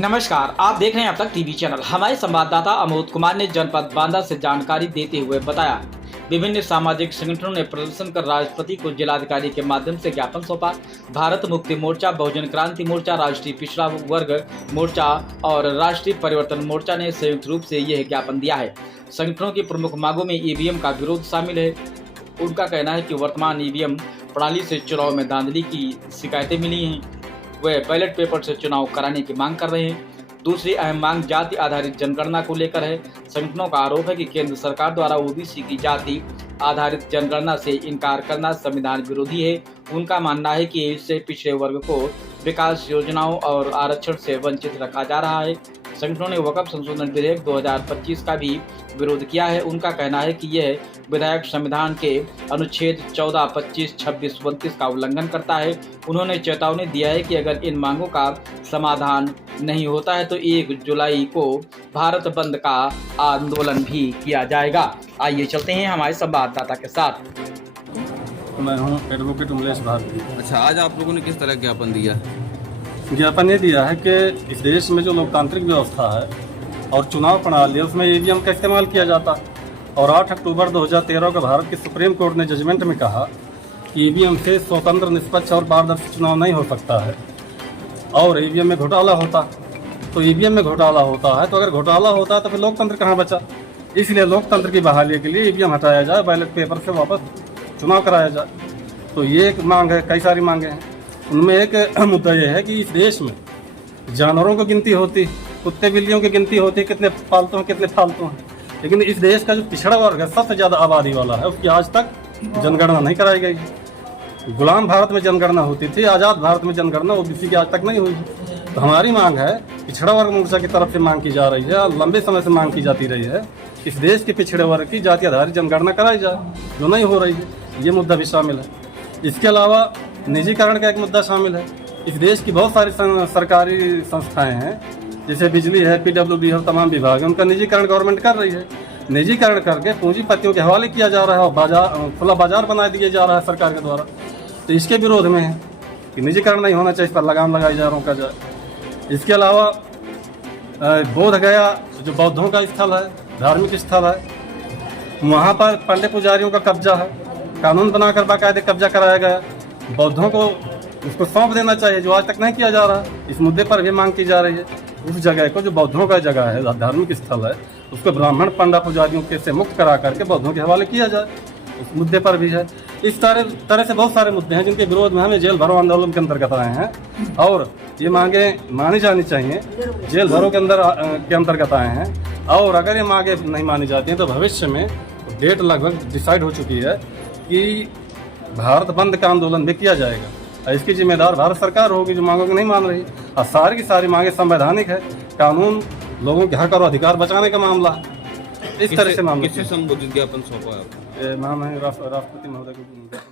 नमस्कार, आप देख रहे हैं अब तक टीवी चैनल। हमारे संवाददाता अमोद कुमार ने जनपद बांदा से जानकारी देते हुए बताया, विभिन्न सामाजिक संगठनों ने प्रदर्शन कर राष्ट्रपति को जिलाधिकारी के माध्यम से ज्ञापन सौंपा। भारत मुक्ति मोर्चा, बहुजन क्रांति मोर्चा, राष्ट्रीय पिछड़ा वर्ग मोर्चा और राष्ट्रीय परिवर्तन मोर्चा ने संयुक्त रूप से यह ज्ञापन दिया है। संगठनों की प्रमुख मांगों में ईवीएम का विरोध शामिल है। उनका कहना है कि वर्तमान ईवीएम प्रणाली से चुनाव में धांधली की शिकायतें मिली हैं। वे बैलेट पेपर से चुनाव कराने की मांग कर रहे हैं। दूसरी अहम मांग जाति आधारित जनगणना को लेकर है। संगठनों का आरोप है कि केंद्र सरकार द्वारा ओबीसी की जाति आधारित जनगणना से इनकार करना संविधान विरोधी है। उनका मानना है कि इससे पिछड़े वर्ग को विकास योजनाओं और आरक्षण से वंचित रखा जा रहा है। संगठनों ने वक्फ संशोधन विधेयक 2025 का भी विरोध किया है। उनका कहना है कि यह विधेयक संविधान के अनुच्छेद 14, 25, 26, 29 का उल्लंघन करता है। उन्होंने चेतावनी दिया है कि अगर इन मांगों का समाधान नहीं होता है तो 1 जुलाई को भारत बंद का आंदोलन भी किया जाएगा। आइए चलते हैं हमारे संवाददाता के साथ। मैं हूँ एडवोकेट उमलेश भारती। अच्छा, आज आप लोगों ने किस तरह ज्ञापन दिया? ज्ञापन ये दिया है कि इस देश में जो लोकतांत्रिक व्यवस्था है और चुनाव प्रणाली है उसमें ईवीएम का इस्तेमाल किया जाता है। और 8 अक्टूबर 2013 को भारत की सुप्रीम कोर्ट ने जजमेंट में कहा कि ईवीएम से स्वतंत्र, निष्पक्ष और पारदर्शी चुनाव नहीं हो सकता है और ईवीएम में घोटाला होता। तो ईवीएम में घोटाला होता है तो अगर घोटाला होता है तो फिर लोकतंत्र कहाँ बचा। इसलिए लोकतंत्र की बहाली के लिए ईवीएम हटाया जाए, बैलेट पेपर से वापस चुनाव कराया जाए। तो ये एक मांग है, कई सारी मांगे हैं। उनमें एक मुद्दा यह है कि इस देश में जानवरों की गिनती होती, कुत्ते बिल्लियों की गिनती होती, कितने पालतू हैं कितने फालतू हैं, लेकिन इस देश का जो पिछड़ा वर्ग है, सबसे ज़्यादा आबादी वाला है, उसकी आज तक जनगणना नहीं कराई गई। गुलाम भारत में जनगणना होती थी, आज़ाद भारत में जनगणना ओबीसी की आज तक नहीं हुई। तो हमारी मांग है, पिछड़ा वर्ग मोर्चा की तरफ से मांग की जा रही है और लंबे समय से मांग की जाती रही है, इस देश के पिछड़े वर्ग की जाति आधारित जनगणना कराई जाए, जो नहीं हो रही है। ये मुद्दा भी शामिल है। इसके अलावा निजीकरण का एक मुद्दा शामिल है। इस देश की बहुत सारी सरकारी संस्थाएं हैं, जैसे बिजली है, पीडब्ल्यूडी है, तमाम विभाग है, उनका निजीकरण गवर्नमेंट कर रही है। निजीकरण करके पूंजीपतियों के हवाले किया जा रहा है और बाजार, खुला बाजार बना दिया जा रहा है सरकार के द्वारा। तो इसके विरोध में है कि निजीकरण नहीं होना चाहिए, इस पर लगाम लगाई जाए, रोका जाए। इसके अलावा बोध गया जो बौद्धों का स्थल है, धार्मिक स्थल है, वहाँ पर पंडित पुजारियों का कब्जा है, कानून बनाकर बाकायदे कब्जा कराया गया। बौद्धों को उसको सौंप देना चाहिए, जो आज तक नहीं किया जा रहा। इस मुद्दे पर भी मांग की जा रही है। उस जगह को जो बौद्धों का जगह है, धार्मिक स्थल है, उसको ब्राह्मण पंडा पुजारियों के से मुक्त करा करके बौद्धों के हवाले किया जाए, उस मुद्दे पर भी है। इस तरह से बहुत सारे मुद्दे हैं जिनके विरोध में हमें जेल भरो आंदोलन के अंतर्गत आए हैं और ये मांगे मानी जानी चाहिए। जेल भरो के अंतर्गत आए हैं और अगर ये मांगे नहीं मानी जाती हैं तो भविष्य में डेट लगभग डिसाइड हो चुकी है कि भारत बंद का आंदोलन भी किया जाएगा। इसकी जिम्मेदार भारत सरकार होगी जो मांगों को नहीं मान रही। और सारी की सारी मांगे संवैधानिक है, कानून लोगों के हक और अधिकार बचाने का मामला है। इस तरह से मामला। किससे संबोधित ज्ञापन सौंपा है? नाम है राष्ट्रपति महोदय को।